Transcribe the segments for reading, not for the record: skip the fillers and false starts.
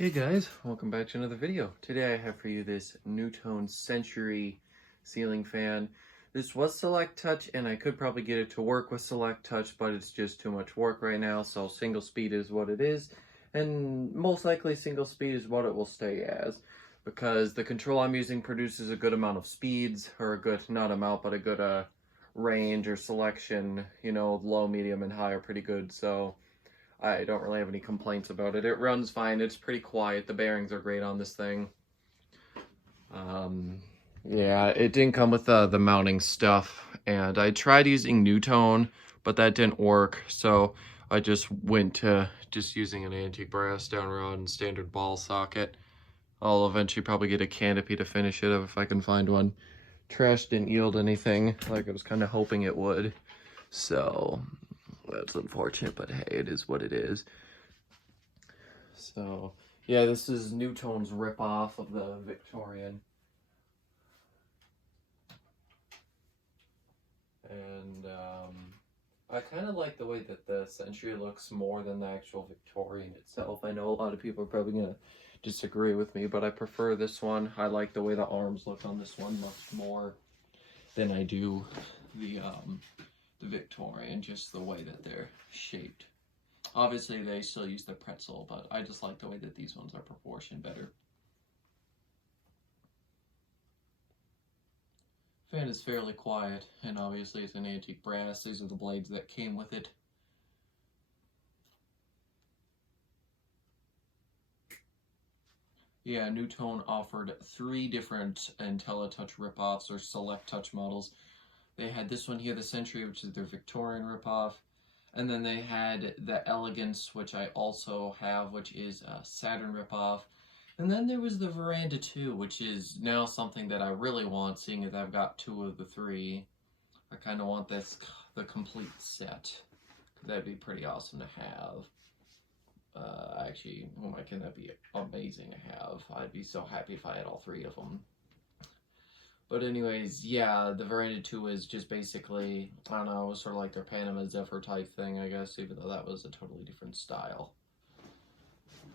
Hey guys, welcome back to another video. Today I have for you this NuTone Century ceiling fan. This was Select Touch and I could probably get it to work with Select Touch, but it's just too much work right now, so single speed is what it is, and most likely single speed is what it will stay as, because the control I'm using produces a good amount of speeds, or a good, not amount, but a good range or selection. You know, low, medium, and high are pretty good, so I don't really have any complaints about it. It runs fine. It's pretty quiet. The bearings are great on this thing. Um, yeah, it didn't come with the mounting stuff, and I tried using NuTone, but that didn't work, so I just went to just using an antique brass down rod and standard ball socket. I'll eventually probably get a canopy to finish it if I can find one. Trash didn't yield anything like I was kind of hoping it would, so that's unfortunate, but hey, it is what it is. So, yeah, this is NuTone's ripoff of the Victorian. And I kind of like the way that the Century looks more than the actual Victorian itself. I know a lot of people are probably going to disagree with me, but I prefer this one. I like the way the arms look on this one much more than I do the Victorian, just the way that they're shaped. Obviously, they still use the pretzel, but I just like the way that these ones are proportioned better. Fan is fairly quiet, and obviously it's an antique brass. These are the blades that came with it. Yeah, NuTone offered 3 different IntelliTouch ripoffs or Select Touch models. They had this one here, the Century, which is their Victorian ripoff. And then they had the Elegance, which I also have, which is a Saturn ripoff. And then there was the Veranda 2, which is now something that I really want, seeing as I've got 2 of the 3. I kind of want the complete set. That'd be pretty awesome to have. Actually, oh my, can that be amazing to have? I'd be so happy if I had all 3 of them. But anyways, yeah, the Veranda 2 is just basically, I don't know, it was sort of like their Panama Zephyr type thing, I guess, even though that was a totally different style.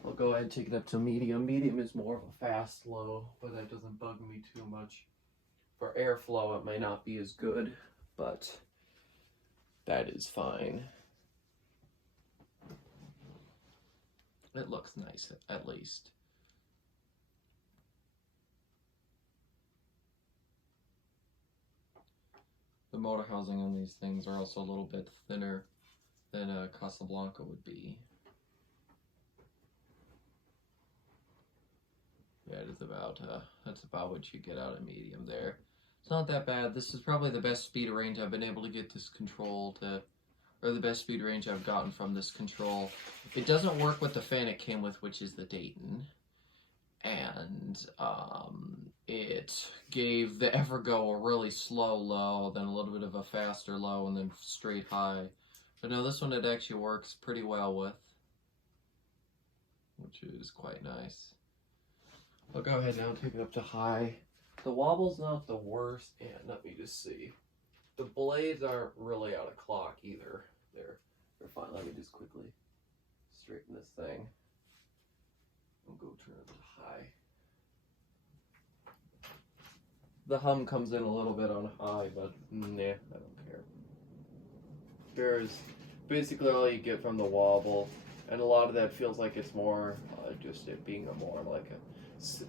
I'll go ahead and take it up to medium. Medium is more of a fast low, but that doesn't bug me too much. For airflow, it may not be as good, but that is fine. It looks nice, at least. The motor housing on these things are also a little bit thinner than a Casablanca would be. Yeah, it is about, that's about what you get out of medium there. It's not that bad. This is probably the best speed range I've been able to get this control to, or the best speed range I've gotten from this control. It doesn't work with the fan it came with, which is the Dayton. And it gave the Evergo a really slow low, then a little bit of a faster low, and then straight high. But no, this one it actually works pretty well with, which is quite nice. I'll go ahead now and take it up to high. The wobble's not the worst, and let me just see. The blades aren't really out of clock either. They're fine. Let me just quickly straighten this thing. I'll go turn it to high. The hum comes in a little bit on high, but nah, I don't care. There's basically all you get from the wobble, and a lot of that feels like it's more just it being a more like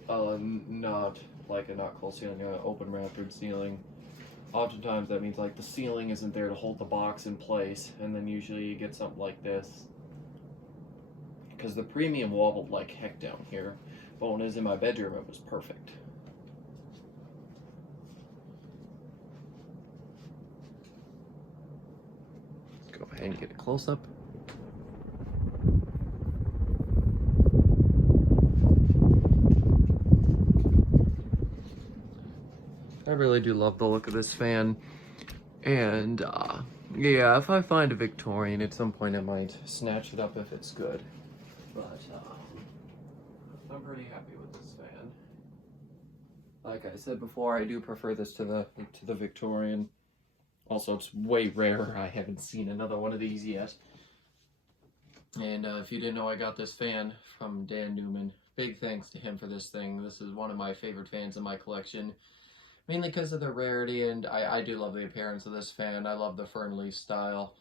a not like a not close ceiling, an open raftered ceiling. Oftentimes that means like the ceiling isn't there to hold the box in place, and then usually you get something like this. Because the premium wobbled like heck down here, but when it was in my bedroom it was perfect. Let's go ahead and get a close-up. I really do love the look of this fan, and yeah, if I find a Victorian at some point I might snatch it up if it's good, but I'm pretty happy with this fan. Like I said before, I do prefer this to the Victorian. Also, it's way rarer. I haven't seen another one of these yet. And if you didn't know, I got this fan from Dan Newman, big thanks to him for this thing. This is one of my favorite fans in my collection. Mainly because of the rarity, and I do love the appearance of this fan. I love the fern leaf style.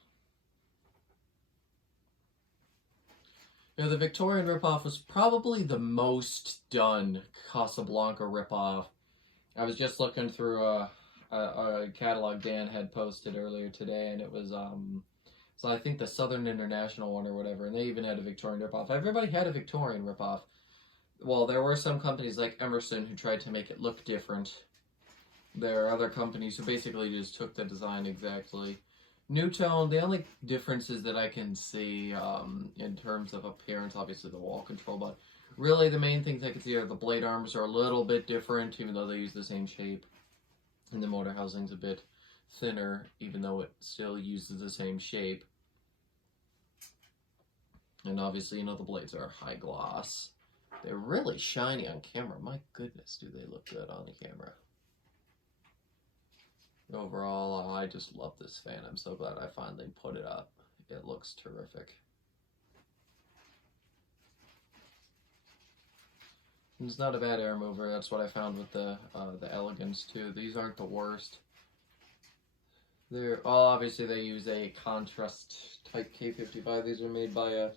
You know, the Victorian ripoff was probably the most done Casablanca ripoff. I was just looking through a catalog Dan had posted earlier today, and it was, so I think the Southern International one or whatever, and they even had a Victorian ripoff. Everybody had a Victorian ripoff. Well, there were some companies like Emerson who tried to make it look different. There are other companies who basically just took the design exactly. NuTone, the only differences that I can see in terms of appearance, obviously the wall control, but really the main things I can see are the blade arms are a little bit different, even though they use the same shape. And the motor housing's a bit thinner, even though it still uses the same shape. And obviously, you know, the blades are high gloss. They're really shiny on camera. My goodness, do they look good on the camera. Overall, I just love this fan. I'm so glad I finally put it up. It looks terrific. It's not a bad air mover. That's what I found with the Elegance too. These aren't the worst. They're obviously they use a contrast type K55. These are made by a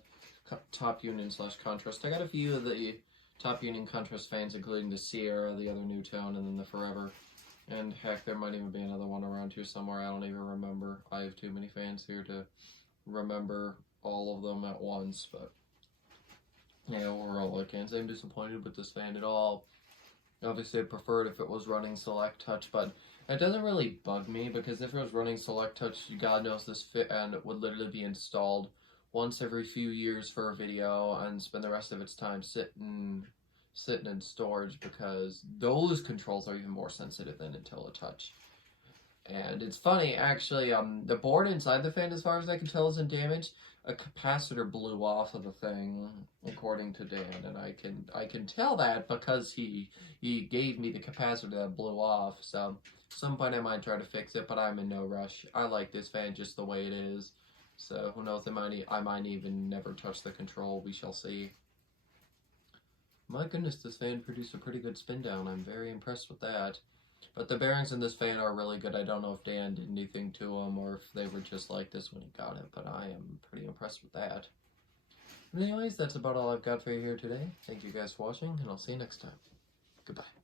Top Union / Contrast. I got a few of the Top Union Contrast fans, including the Sierra, the other NuTone, and then the Forever. And heck, there might even be another one around here somewhere. I don't even remember. I have too many fans here to remember all of them at once. But yeah, overall, I can't say I'm disappointed with this fan at all. Obviously, I preferred if it was running Select Touch, but it doesn't really bug me because if it was running Select Touch, God knows this fan would literally be installed once every few years for a video and spend the rest of its time sitting in storage because those controls are even more sensitive than IntelliTouch. And it's funny, actually, the board inside the fan, as far as I can tell, isn't damaged. A capacitor blew off of the thing, according to Dan, and I can tell that because he gave me the capacitor that blew off. So some point I might try to fix it, but I'm in no rush. I like this fan just the way it is. So who knows? I might even never touch the control. We shall see. My goodness, this fan produced a pretty good spin down. I'm very impressed with that. But the bearings in this fan are really good. I don't know if Dan did anything to them or if they were just like this when he got it, but I am pretty impressed with that. But anyways, that's about all I've got for you here today. Thank you guys for watching, and I'll see you next time. Goodbye.